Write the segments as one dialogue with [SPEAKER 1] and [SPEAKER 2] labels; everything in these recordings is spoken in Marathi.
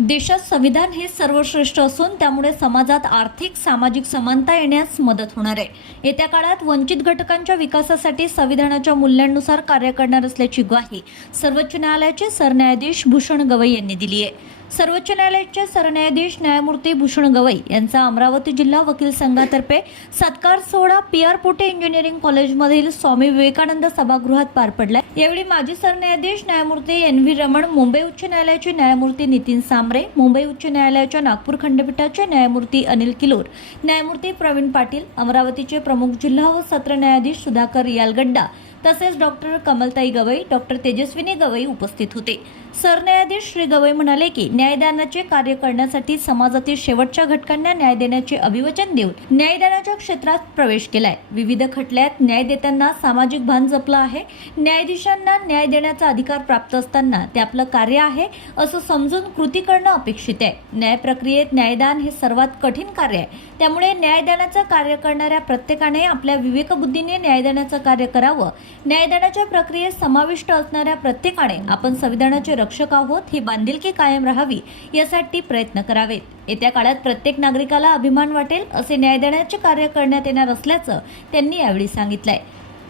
[SPEAKER 1] देशात संविधान हे सर्वश्रेष्ठ असून त्यामुळे समाजात आर्थिक सामाजिक समानता येण्यास मदत होणार आहे. येत्या काळात वंचित घटकांच्या विकासासाठी संविधानाच्या मूल्यांनुसार कार्य करणार असल्याची ग्वाही सर्वोच्च न्यायालयाचे सरन्यायाधीश भूषण गवई यांनी दिली आहे. सर्वोच्च न्यायालयाचे सरन्यायाधीश न्यायमूर्ती भूषण गवई यांचा अमरावती जिल्हा वकील संघातर्फे सत्कार सोहळा पी आर पोटे इंजिनिअरिंग कॉलेजमधील स्वामी विवेकानंद सभागृहात पार पडलाय. यावेळी माजी सरन्यायाधीश न्यायमूर्ती एन व्ही रमण मुंबई उच्च न्यायालयाचे न्यायमूर्ती नितीन सांबरे मुंबई उच्च न्यायालयाच्या नागपूर खंडपीठाचे न्यायमूर्ती अनिल किलोर न्यायमूर्ती प्रवीण पाटील अमरावतीचे प्रमुख जिल्हा व सत्र न्यायाधीश सुधाकर यालगड्डा तसेच डॉक्टर कमलताई गवई डॉक्टर तेजस्विनी गवई उपस्थित होते. सरन्यायाधीश श्री गवई म्हणाले की न्यायदानाचे कार्य करण्यासाठी समाजातील शेवटच्या घटकांना न्याय देण्याचे अभिवचन देऊन न्यायदानाच्या क्षेत्रात प्रवेश केलाय. विविध खटल्यात न्याय देताना सामाजिक भान जपलं आहे. न्यायाधीशांना न्याय देण्याचा अधिकार प्राप्त असताना ते आपलं कार्य आहे असं समजून कृती करणं अपेक्षित आहे. न्याय प्रक्रियेत न्यायदान हे सर्वात कठीण कार्य आहे. त्यामुळे न्यायदानाचं कार्य करणाऱ्या प्रत्येकाने आपल्या विवेकबुद्धीने न्यायदानाचं कार्य करावं न्यायदानाच्या प्रक्रियेत समाविष्ट असणाऱ्या प्रत्येकाने आपण संविधानाचे रक्षक आहोत ही बांधिलकी कायम राहावी यासाठी प्रयत्न करावेत. येत्या काळात प्रत्येक नागरिकाला अभिमान वाटेल असे न्यायदानाचे कार्य करण्यात येणार असल्याचं त्यांनी यावेळी सांगितलंय.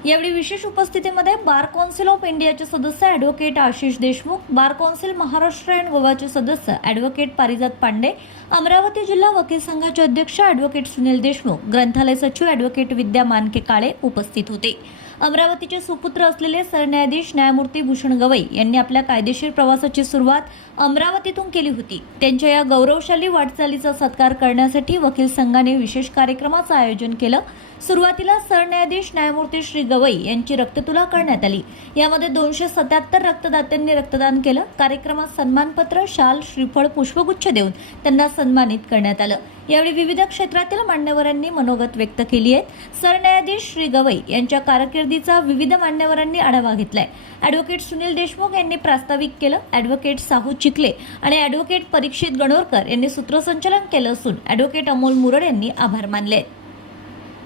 [SPEAKER 1] यावेळी विशेष उपस्थितीमध्ये बार कौन्सिल ऑफ इंडियाचे सदस्य advocate Ashish Deshmukh bar council Maharashtra and गोवाचे सदस्य ॲडव्होकेट पारिजात पांडे अमरावती जिल्हा वकील संघाचे अध्यक्ष ॲडव्होकेट सुनील देशमुख ग्रंथालय सचिव ॲडव्होकेट विद्या मानके काळे उपस्थित होते. अमरावतीचे सुपुत्र असलेले सरन्यायाधीश न्यायमूर्ती भूषण गवई यांनी आपल्या कायदेशीर प्रवासाची सुरुवात अमरावतीतून केली होती. त्यांच्या या गौरवशाली वाटचालीचा सत्कार करण्यासाठी वकील संघाने विशेष कार्यक्रमाचं आयोजन केलं. सुरुवातीला सरन्यायाधीश न्यायमूर्ती श्री गवई यांची रक्ततुला करण्यात आली. यामध्ये दोनशे सत्याहत्तर रक्तदात्यांनी रक्तदान केलं. कार्यक्रमात सन्मानपत्र शाल श्रीफळ पुष्पगुच्छ देऊन त्यांना सन्मानित करण्यात आलं. यावेळी विविध क्षेत्रातील मान्यवरांनी मनोगत व्यक्त केली आहेत सरन्यायाधीश श्री गवई यांच्या कारकिर्दीचा विविध मान्यवरांनी आढावा घेतलाय. ॲडव्होकेट सुनील देशमुख यांनी प्रास्ताविक केलं. ॲडव्होकेट साहू चिखले आणि ॲडव्होकेट परीक्षित गणोरकर यांनी सूत्रसंचालन केलं असून ॲडव्होकेट अमोल मुरड यांनी आभार मानले आहेत.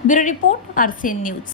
[SPEAKER 1] Bureau report RCN news.